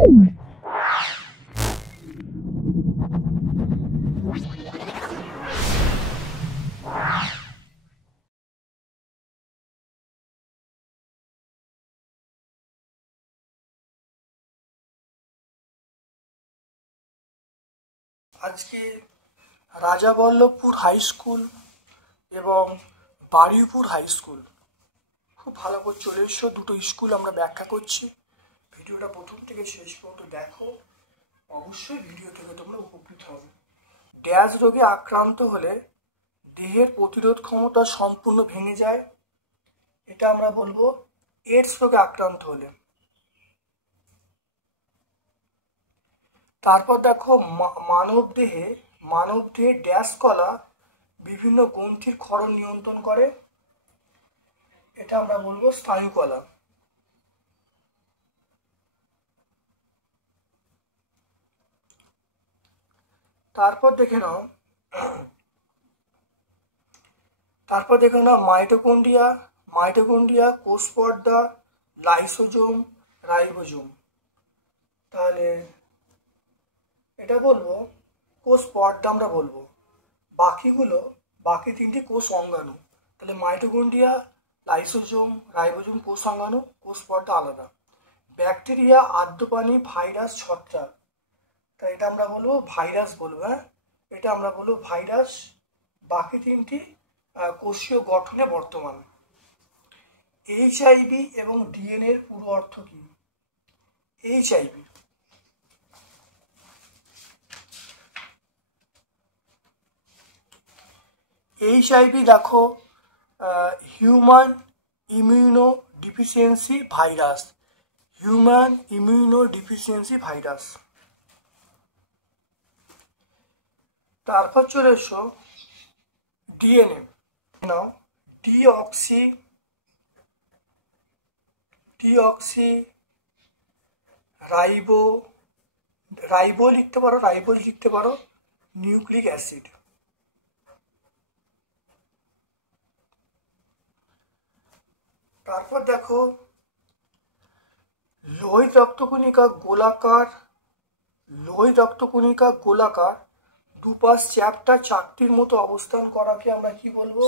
আজকে রাজাবল্লভপুর high school এবং Baruipur high school খুব ভালো করে চলে এসো। দুটো স্কুল আমরা ব্যাখ্যা করছি। ভিডিওটা প্রথম থেকে শেষ পর্যন্ত দেখো, অবশ্যই ভিডিও থেকে তোমরা উপকৃত হবে। ড্যাশ রোগে আক্রান্ত হলে দেহের প্রতিরোধ ক্ষমতা সম্পূর্ণ ভেঙে যায়, এটা আমরা বলবো এইডস রোগে আক্রান্ত হলে। তারপর দেখো মানব দেহে ড্যাশ কলা বিভিন্ন গ্রন্থির ক্ষরণ নিয়ন্ত্রণ করে, এটা আমরা বলবো স্নায়ুকলা। তারপর দেখে নাও মাইটোকন্ড্রিয়া, কোষ পর্দা, লাইসোজোম, রাইবোজোম। তাহলে এটা বলবো কোষ পর্দা আমরা বলবো। বাকি তিনটি কোষ অঙ্গাণু। তাহলে মাইটোকন্ড্রিয়া, লাইসোজোম, রাইবোজোম কোষ অঙ্গাণু, কোষ পর্দা আলাদা। ব্যাকটেরিয়া, আর্দ্রপানি, ভাইরাস, ছত্রাক, তাই এটা আমরা বলবো ভাইরাস বলবো। হ্যাঁ, এটা আমরা বলবো ভাইরাস। বাকি তিনটি কোষীয় গঠনে বর্তমান। এইচআইভি এবং ডিএনএ এর পুরো অর্থ কি? এইচআইভি দেখো হিউম্যান ইমিউনো ডিফিসিয়েন্সি ভাইরাস। তারপর চলে এসো ডিএনএ। নাও ডিঅক্সি রাইবোল লিখতে পারো নিউক্লিক অ্যাসিড। তারপর দেখো লোহিত রক্তকণিকা গোলাকার দুপাশ চ্যাপ্টা চাকতির মতো অবস্থান করাকে আমরা কি বলবো?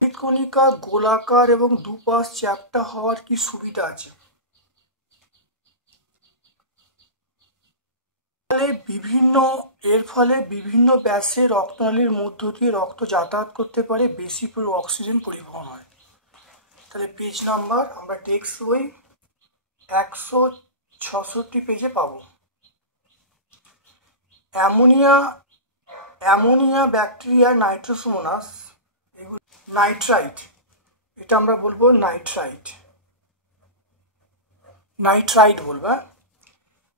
লোহিত কণিকা গোলাকার এবং দুপাশ চ্যাপ্টা হওয়ার কি সুবিধা আছে? এর ফলে বিভিন্ন ব্যাসে রক্তনালীর মধ্য দিয়ে রক্ত যাতায়াত করতে পারে, বেশি অক্সিজেন পরিবহন হয়। তাহলে পেজ নাম্বার আমরা টেক্সট বই 166 পেজে পাবো। অ্যামোনিয়া ব্যাকটেরিয়া, নাইট্রোসোমোনাস, নাইট্রাইট, এটা আমরা বলবো নাইট্রাইট বলবো।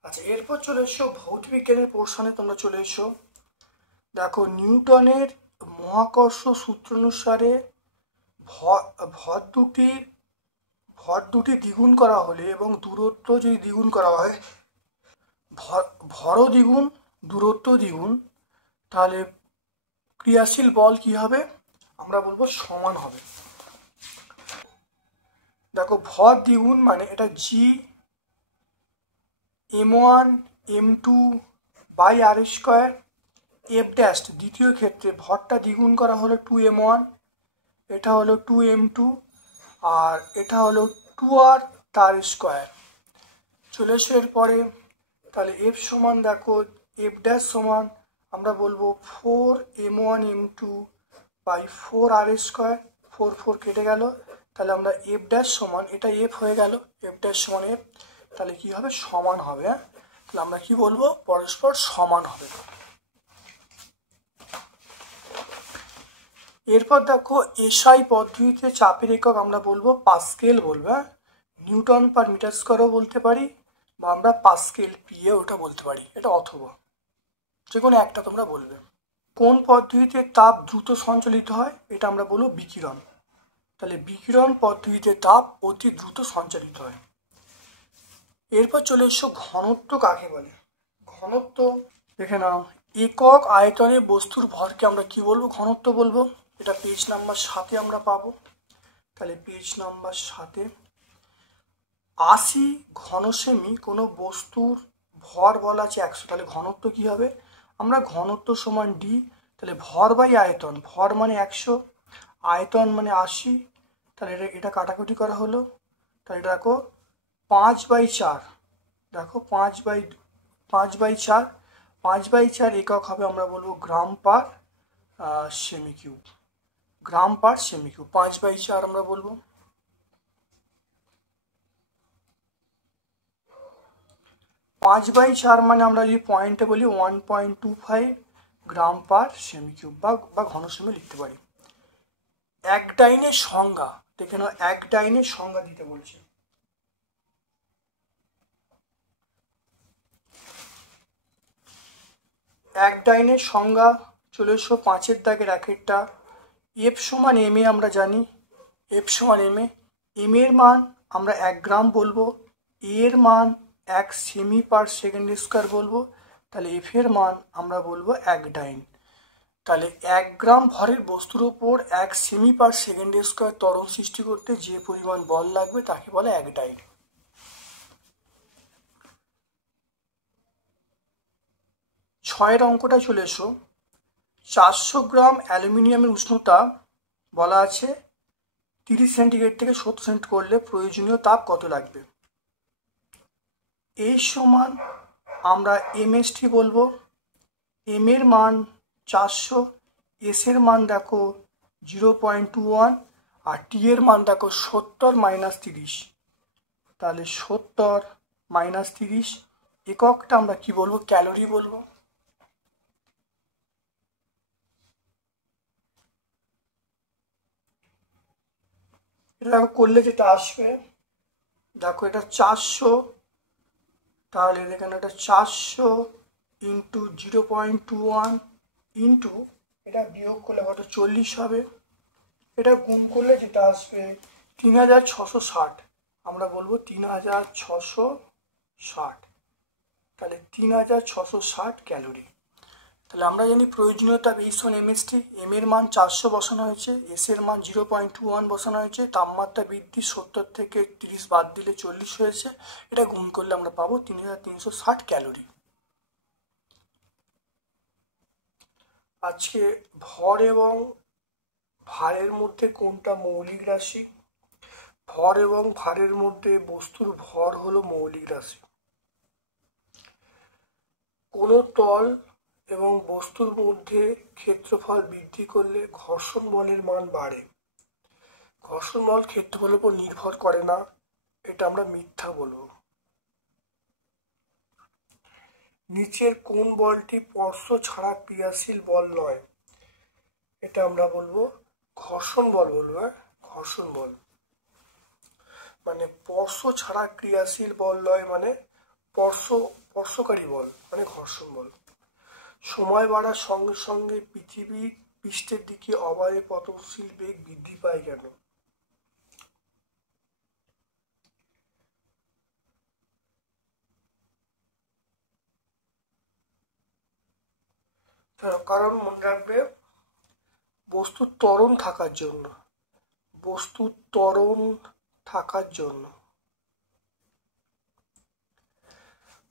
আচ্ছা, এরপর চলে এসো ভৌত বিজ্ঞানের পোর্শনে। তোমরা চলে এসো। দেখো নিউটনের মহাকর্ষ সূত্র অনুসারে ভর দুটি দ্বিগুণ করা হলে এবং দূরত্ব যদি দ্বিগুণ করা হয়, ভরও দ্বিগুণ দূরত্ব দ্বিগুণ, তাহলে ক্রিয়াশীল বল কি হবে? আমরা বলবো সমান হবে। দেখো ভর দ্বিগুণ মানে এটা G m1 m2 by r square. F dash দ্বিতীয় ক্ষেত্রে ভরটা দ্বিগুণ করা হলো 2m1, এটা হলো 2m2, আর এটা হলো 2r তার স্কোয়ার। চলে এসো এরপরে। তাহলে এফ সমান দেখো এফ ড্যাশ সমান আমরা বলবো 4m1m2 বাই 4r স্কোয়ার। 4 কেটে গেল, তাহলে আমরা এফ ড্যাশ সমান, এটা এফ হয়ে গেল, এফ ড্যাশ সমান এফ, তাহলে কি হবে? সমান হবে। হ্যাঁ, তাহলে আমরা কি বলবো? পরস্পর সমান হবে। এরপর দেখো এসআই পদ্ধতিতে চাপের একক আমরা বলবো পাস্কেল বলবো। হ্যাঁ, নিউটন পার মিটার স্কোয়ারও বলতে পারি, বা আমরা পাস্কেল পিএ ওটা বলতে পারি, এটা অথবা যে কোনো একটা তোমরা বলবে। কোন পদ্ধতিতে তাপ দ্রুত সঞ্চালিত হয়? এটা আমরা বলবো বিকিরণ। তাহলে বিকিরণ পদ্ধতিতে তাপ অতি দ্রুত সঞ্চালিত হয়। এরপর চলে এসো ঘনত্ব কাকে বলে? ঘনত্ব দেখে নাও, একক আয়তনে বস্তুর ভরকে আমরা কি বলবো? ঘনত্ব বলবো। এটা পেজ নাম্বার 7 আমরা পাবো। তাহলে পেজ নাম্বার 7 80 ঘন সেমি কোনো বস্তুর ভর বলা আছে 100, তাহলে ঘনত্ব কি হবে? আমরা ঘনত্ব সমান ডি, তাহলে ভর বাই আয়তন, ভর মানে 100, আয়তন মানে 80, তাহলে এটা কাটাকুটি করা হলো, তাহলে এটা দেখো 5/4, দেখো 5/4, 5/4 একক হবে, আমরা বলবো গ্রাম পার সেমি কিউব, গ্রাম পার সেমি কিউব, 5/4 আমরা বলবো। 5/4 মানে আমরা যদি পয়েন্টে বলি 1.25 গ্রাম পার সেমি কিউব বা ঘন সেমি লিখতে পারি। এক ডাইনের সংজ্ঞা দেখে নাও, এক ডাইনের সংজ্ঞা দিতে বলছে। এক ডাইনের সংজ্ঞা চলে এসো 5-এর দাগের একেরটা। এফ সমান এম এ আমরা জানি, এফ সমান এম এ, এম এর মান আমরা 1 গ্রাম বলবো, এর মান 1 সেমি পার সেকেন্ড স্কোয়ার বলবো, তাহলে এফ এর মান আমরা বলবো 1 ডাইন। তাহলে 1 গ্রাম ভরের বস্তুর উপর 1 সেমি পার সেকেন্ড স্কোয়ার ত্বরণ সৃষ্টি করতে যে পরিমাণ বল লাগবে তাকে বলে 1 ডাইন। 6-এর অঙ্কটা চলে এসো। 400 গ্রাম অ্যালুমিনিয়ামের উষ্ণতা বলা আছে 30 সেন্টিগ্রেড থেকে 70 সেন্ট করলে প্রয়োজনীয় তাপ কত লাগবে? এই সমান আমরা এমএসটি বলবো, এম এর মান 400, এস এর মান দেখো 0.21, আর টি এর মান দেখো 70 - 30, তাহলে 70 - 30, এককটা আমরা কি বলবো? ক্যালোরি বলবো। এটা দেখো করলে যেটা আসবে, দেখো এটা 400, তাহলে এখানে একটা 400 ইন্টু 0.21 ইন্টু এটা বিয়োগ করলে কত? 40 হবে। এটা গুণ করলে যেটা আসবে 3660, আমরা বলবো 3660, তাহলে 3660 ক্যালোরি। তাহলে আমরা জানি প্রয়োজনীয়তা ভীষণ এমএসটি, এম এর মান 400 বসানো হয়েছে, এস এর মান 0.21 বসানো হয়েছে, তাপমাত্রা বৃদ্ধি 70 থেকে 30 বাদ দিলে 40 হয়েছে, এটা গুণ করলে আমরা পাবো 3360 ক্যালোরি। আজকে ভর এবং ভারের মধ্যে কোনটা মৌলিক রাশি? ভর এবং ভারের মধ্যে বস্তুর ভর হলো মৌলিক রাশি। কোনো তল এবং বস্তুর মধ্যে ক্ষেত্রফল বৃদ্ধি করলে ঘর্ষণ বলের মান বাড়ে। ঘর্ষণ বল ক্ষেত্রফলের উপর নির্ভর করে না, এটা আমরা মিথ্যা বলবো। নিচের কোন বলটি স্পর্শ ছাড়া ক্রিয়াশীল বল নয়? এটা আমরা বলবো ঘর্ষণ বল বলবো, ঘর্ষণ বল মানে স্পর্শ ছাড়া ক্রিয়াশীল বল নয়, মানে স্পর্শকারী বল মানে ঘর্ষণ বল। সময় বাড়ার সঙ্গে সঙ্গে পৃথিবীর পৃষ্ঠের দিকে অবাধে পতনশীল বেগ বৃদ্ধি পায় কেন? কারণ মনে রাখবে, বস্তুর ত্বরণ থাকার জন্য, বস্তুর ত্বরণ থাকার জন্য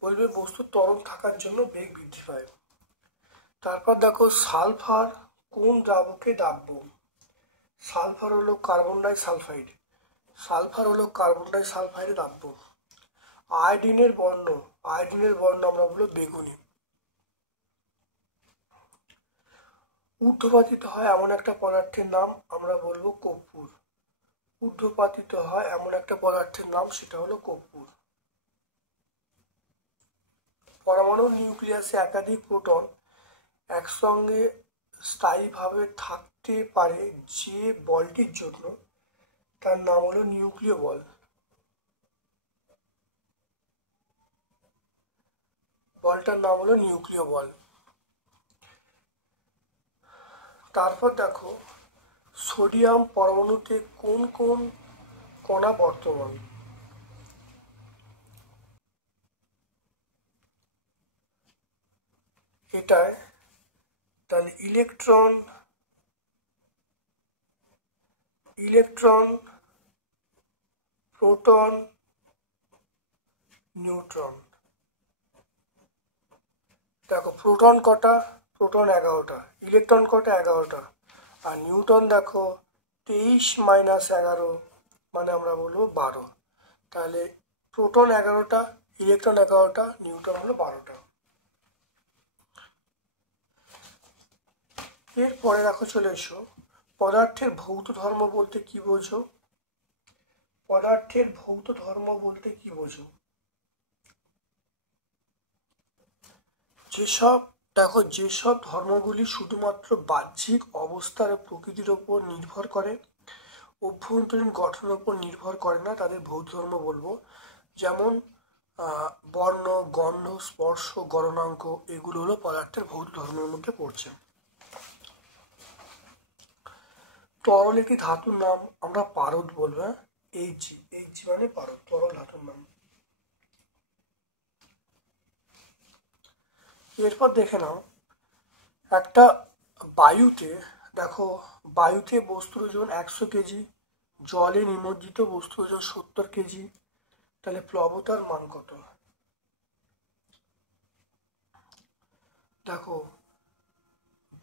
বলবে বস্তুর ত্বরণ থাকার জন্য বেগ বৃদ্ধি পায়। তারপর দেখো সালফার কোন দ্রাবকে দাব্য? সালফার হলো কার্বন ডাই সালফাইড, সালফার হলো কার্বন ডাই সালফাইডে দাব্য। আয়োডিনের বর্ণ, আয়োডিনের বর্ণ আমরা বলবো বেগুনি। ঊর্ধ্বপাতিত হয় এমন একটা পদার্থের নাম আমরা বলবো কর্পূর, ঊর্ধ্বপাতিত হয় এমন একটা পদার্থের নাম সেটা হলো কর্পূর। পরমাণু নিউক্লিয়াসে একাধিক প্রোটন একসঙ্গে স্থায়ীভাবে থাকতে পারে যে বলটির জন্য, তার নাম হলো নিউক্লিয় বল। বলটার নাম হলো নিউক্লিয় বল। তারপর দেখো সোডিয়াম পরমাণুতে কোন কোন কণা বর্তমান? এটায় তাহলে ইলেকট্রন, প্রোটন, নিউট্রন। দেখো প্রোটন কটা, প্রোটন 11টা, ইলেকট্রন কটা 11টা, আর নিউটন দেখো 23 মাইনাস 11 মানে আমরা বলবো 12। তাহলে প্রোটন 11টা, ইলেকট্রন 11টা, নিউটন হলো 12টা। এরপরে দেখো চলে এসো, পদার্থের ভৌত ধর্ম বলতে কি বোঝো? পদার্থের ভৌত ধর্ম বলতে কি বোঝো? যেসব ধর্মগুলি শুধুমাত্র বাহ্যিক অবস্থার প্রকৃতির ওপর নির্ভর করে, অভ্যন্তরীণ গঠনের উপর নির্ভর করে না, তাদের ভৌত ধর্ম বলবো। যেমন বর্ণ, গন্ধ, স্পর্শ, গলনাঙ্ক, এগুলো হলো পদার্থের ভৌত ধর্মের মধ্যে পড়ছে। তরল একটি ধাতুর নাম আমরা পারদ বলবো। এইচজি মানে পারদ, তরল ধাতুর নাম। এরপর দেখে নাও, একটা বায়ুতে, দেখো বায়ুতে বস্তুর ওজন 100 কেজি, জলে নিমজ্জিত বস্তুর ওজন 70 কেজি, তাহলে প্লবতার মান কত? দেখো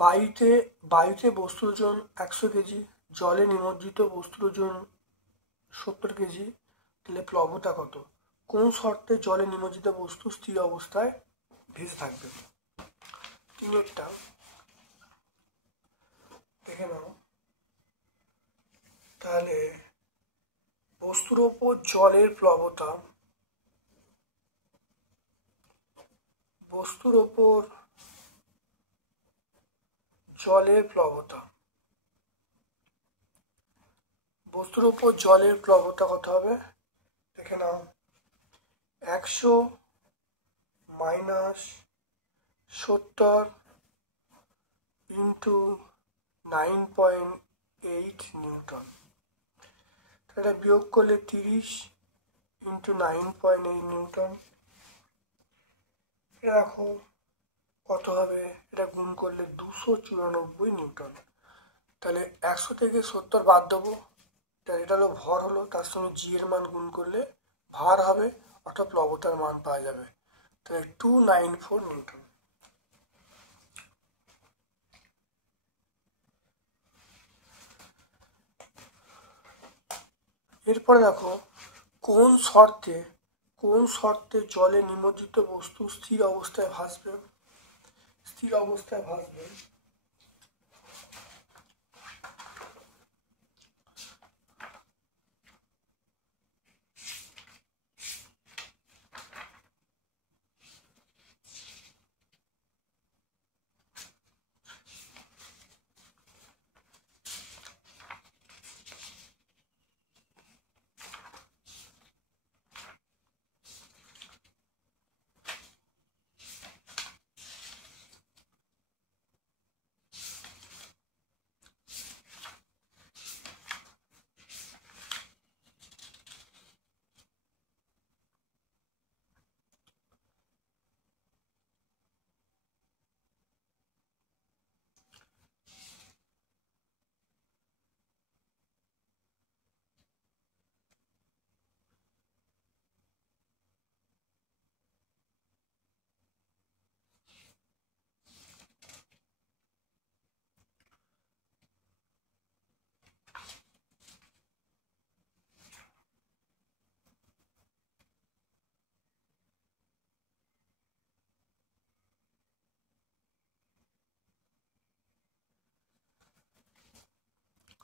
বায়ুতে বস্তুর ওজন 100 কেজি, জলে নিমজ্জিত বস্তুর ওজন 70 কেজি, তাহলে প্লবতা কত? কোন শর্তে জলে নিমজ্জিত বস্তু স্থির অবস্থায় ভেসে থাকবে? তিনেরটা দেখে নাও, তাহলে বস্তুর ওপর জলের প্লবতা, বস্তুর ওপর জলের প্লবতা, বস্তুর ওপর জলের প্লবতা কত হবে? দেখে নাও, 100 মাইনাস 70 ইন্টু 9.8 নিউটন। এটা বিয়োগ করলে 30 ইন্টু 9.8 নিউটন। এটা দেখো কত হবে, এটা গুণ করলে 294 নিউটন। তাহলে 100 থেকে 70 বাদ দেবো, এটা হলো ভর হলো, তার সঙ্গে জি এর মান গুণ করলে ভার হবে, অর্থাৎ প্লবতার মান পাওয়া যাবে। তাহলে 294 নিউটন। এরপরে দেখো, কোন শর্তে জলে নিমজ্জিত বস্তু স্থির অবস্থায় ভাসবে? স্থির অবস্থায় ভাসবে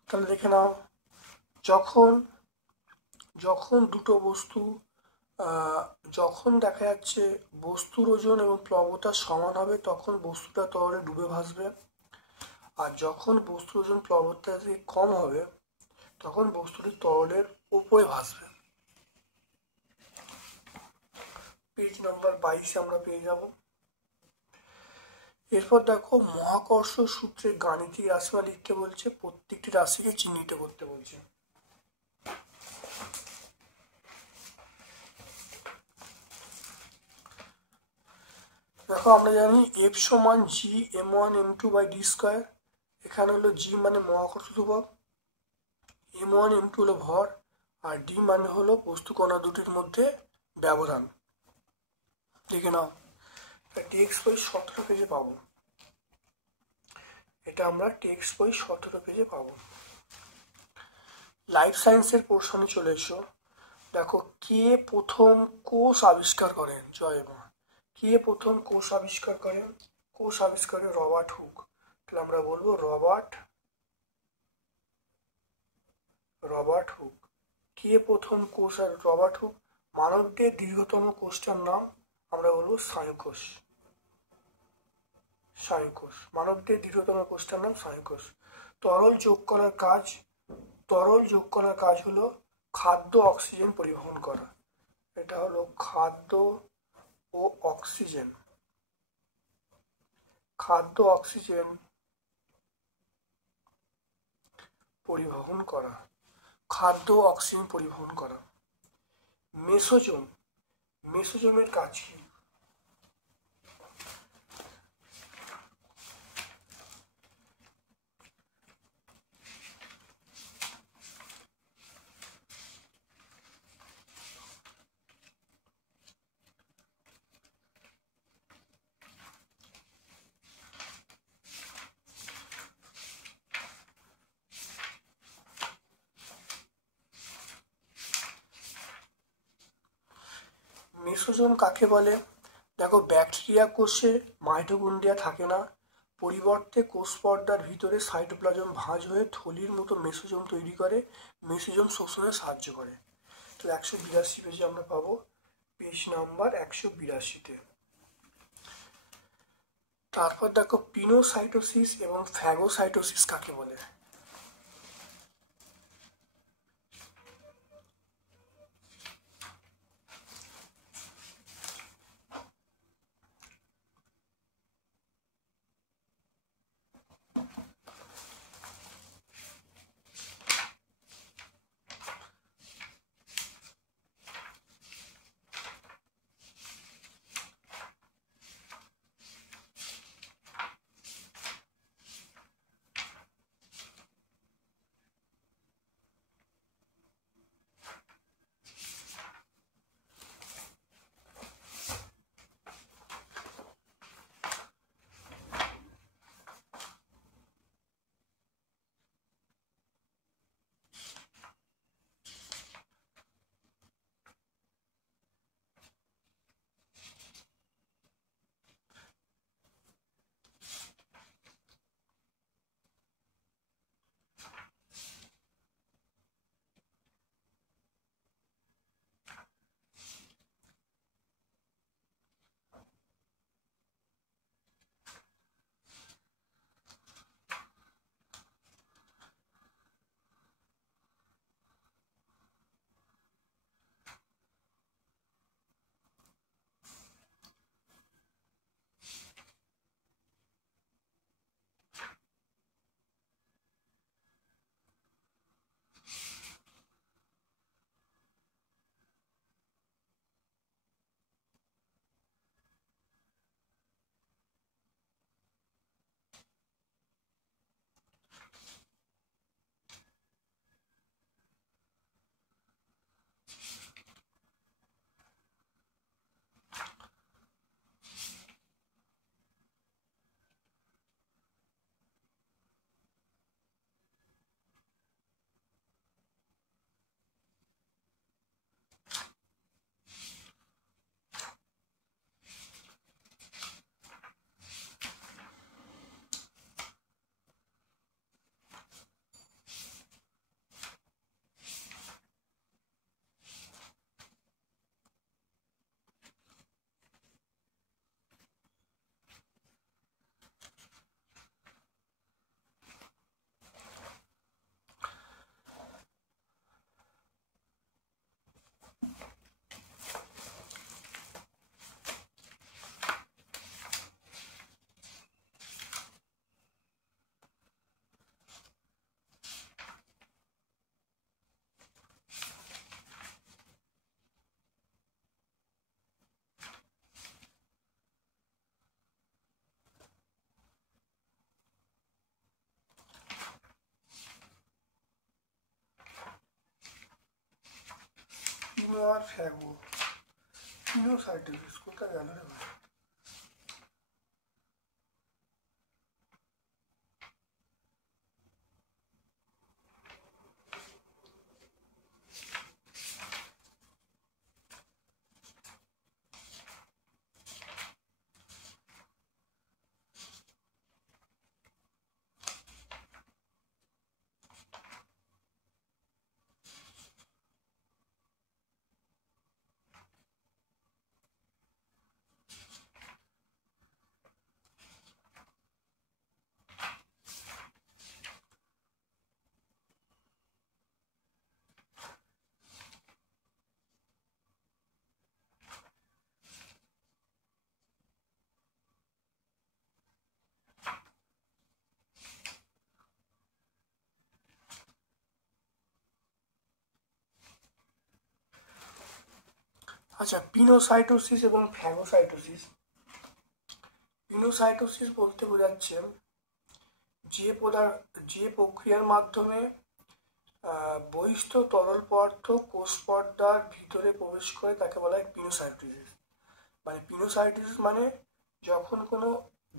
তাহলে দেখে নাও, যখন যখন দুটো বস্তু যখন দেখা যাচ্ছে বস্তুর ওজন এবং প্লবতা সমান হবে, তখন বস্তুটা তরলে ডুবে ভাসবে। আর যখন বস্তুর ওজন প্লবতা থেকে কম হবে, তখন বস্তুটি তরলের উপরে ভাসবে। পেজ নাম্বার 22 আমরা পেয়ে যাব। এরপর দেখো, মহাকর্ষ সূত্রে গাণিতিক রাশিমালা লিখতে বলছে, প্রত্যেকটি রাশিকে চিহ্নিত করতে বলছে। দেখো আমরা জানি এফ সমান জি m1 m2 by D square. এখানে হলো জি মানে মহাকর্ষ ধ্রুবক, m1 m2 হলো ভর, আর ডি মানে হলো বস্তু কণা দুটির মধ্যে ব্যবধান। দেখে নাও, টেক্সট বই 17 পেজে পাবো। এটা আমরা টেক্সট বই 17 পেজে পাবো। লাইফ সায়েন্সের পোর্শনে চলে এসো। দেখো, কে প্রথম কোষ আবিষ্কার করেন? জয় মা। কে প্রথম কোষ আবিষ্কার করেন? কোষ আবিষ্কারে রবার্ট হুক। তাহলে আমরা বলবো রবার্ট হুক। কে প্রথম কোষ? আর রবার্ট হুক। মানবদের দীর্ঘতম কোষটার নাম আমরা বলবো স্নায়ুকোষ। স্নায়ুকোষ, মানবদের দীর্ঘতম কোষটার নাম স্নায়ুকোষ। তরল যোগ করার কাজ হলো খাদ্য অক্সিজেন পরিবহন করা। এটা হলো খাদ্য ও অক্সিজেন। খাদ্য অক্সিজেন পরিবহন করা। খাদ্য অক্সিজেন পরিবহন করা। মেসোজোমের কাজ কি? মেসোজোম কাকে বলে? দেখো, ব্যাকটেরিয়া কোষে মাইটোকন্ড্রিয়া থাকে না, পরিবর্তে কোষ পর্দার ভিতরে সাইটোপ্লাজম ভাঁজ হয়ে থলির মতো মেসোজোম তৈরি করে। মেসোজোম শোষণে সাহায্য করে। তাহলে 182 পেজে আমরা পাবো, পেজ নাম্বার 182-তে। তারপর দেখো, পিনোসাইটোসিস এবং ফ্যাগোসাইটোসিস কাকে বলে? পিনো আর ফ্যাগো। পিনোসাইটোসিস কোথায় গেল রে ভাই? আচ্ছা, পিনোসাইটোসিস এবং ফ্যাগোসাইটোসিস। পিনোসাইটোসিস বলতে বোঝাচ্ছে যে প্রক্রিয়ার মাধ্যমে বহিস্থ তরল পদার্থ কোষ পর্দার ভিতরে প্রবেশ করে তাকে বলা হয় পিনোসাইটোসিস। মানে পিনোসাইটোসিস মানে যখন কোনো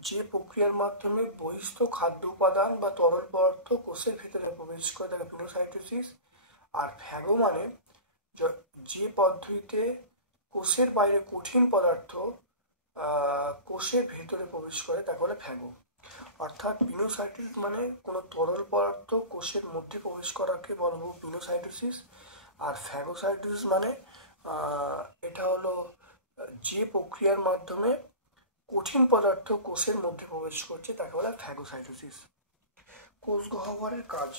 যে প্রক্রিয়ার মাধ্যমে বহিস্থ খাদ্য উপাদান বা তরল পদার্থ কোষের ভিতরে প্রবেশ করে তাকে পিনোসাইটোসিস। আর ফ্যাগো মানে যে পদ্ধতিতে কোষের বাইরে কঠিন পদার্থ কোষের ভেতরে প্রবেশ করে তাকে বলে ফ্যাগো। অর্থাৎ পিনোসাইটোসিস মানে কোনো তরল পদার্থ কোষের মধ্যে প্রবেশ করাকে বলবো পিনোসাইটোসিস। আর ফ্যাগোসাইটোসিস মানে এটা হলো যে প্রক্রিয়ার মাধ্যমে কঠিন পদার্থ কোষের মধ্যে প্রবেশ করছে তাকে বলে ফ্যাগোসাইটোসিস। কোষ গহ্বরের কাজ।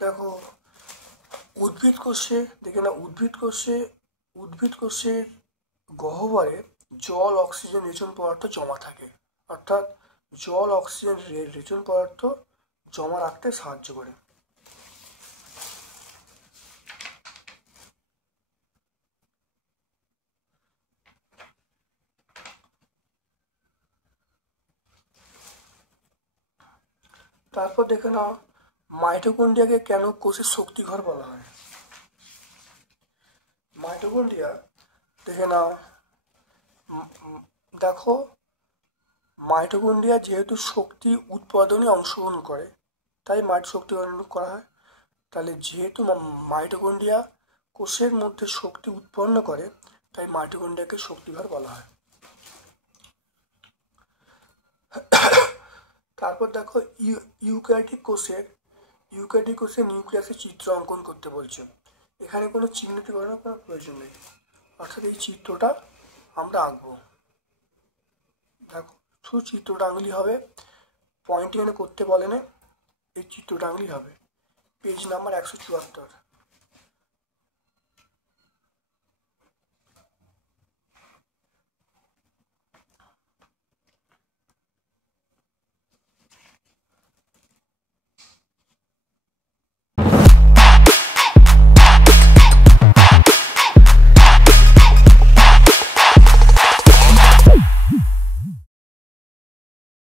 দেখো, উদ্ভিদ কোষে দেখে না, উদ্ভিদ কোষের গহ্বরে জল, অক্সিজেন, রেচন পদার্থ জমা থাকে। অর্থাৎ জল, অক্সিজেন, রেচন পদার্থ জমা রাখতে সাহায্য করে। তারপর দেখে নাও, মাইটোকন্ড্রিয়াকে কেন কোষের শক্তিঘর বলা হয়? মাইটোকন্ড্রিয়া দেখে নাও, দেখো মাইটোকন্ড্রিয়া যেহেতু শক্তি উৎপাদনে অংশগ্রহণ করে তাই শক্তি করা হয়। তাহলে যেহেতু মাইটোকন্ড্রিয়া কোষের মধ্যে শক্তি উৎপন্ন করে তাই মাইটোকন্ড্রিয়াকে শক্তিঘর বলা হয়। তারপর দেখো, ইউক্যারিওটিক কোষের নিউক্লিয়াসের চিত্র অঙ্কন করতে বলছে। এখানে কোনো চিহ্নটি করার কোনো প্রয়োজন নেই, অর্থাৎ এই চিত্রটা আমরা আঁকবো। দেখো, শুধু চিত্রটা আঙুলি হবে, পয়েন্ট এখানে করতে বলে না, এই চিত্রটা আঙুলি হবে। Page number 174।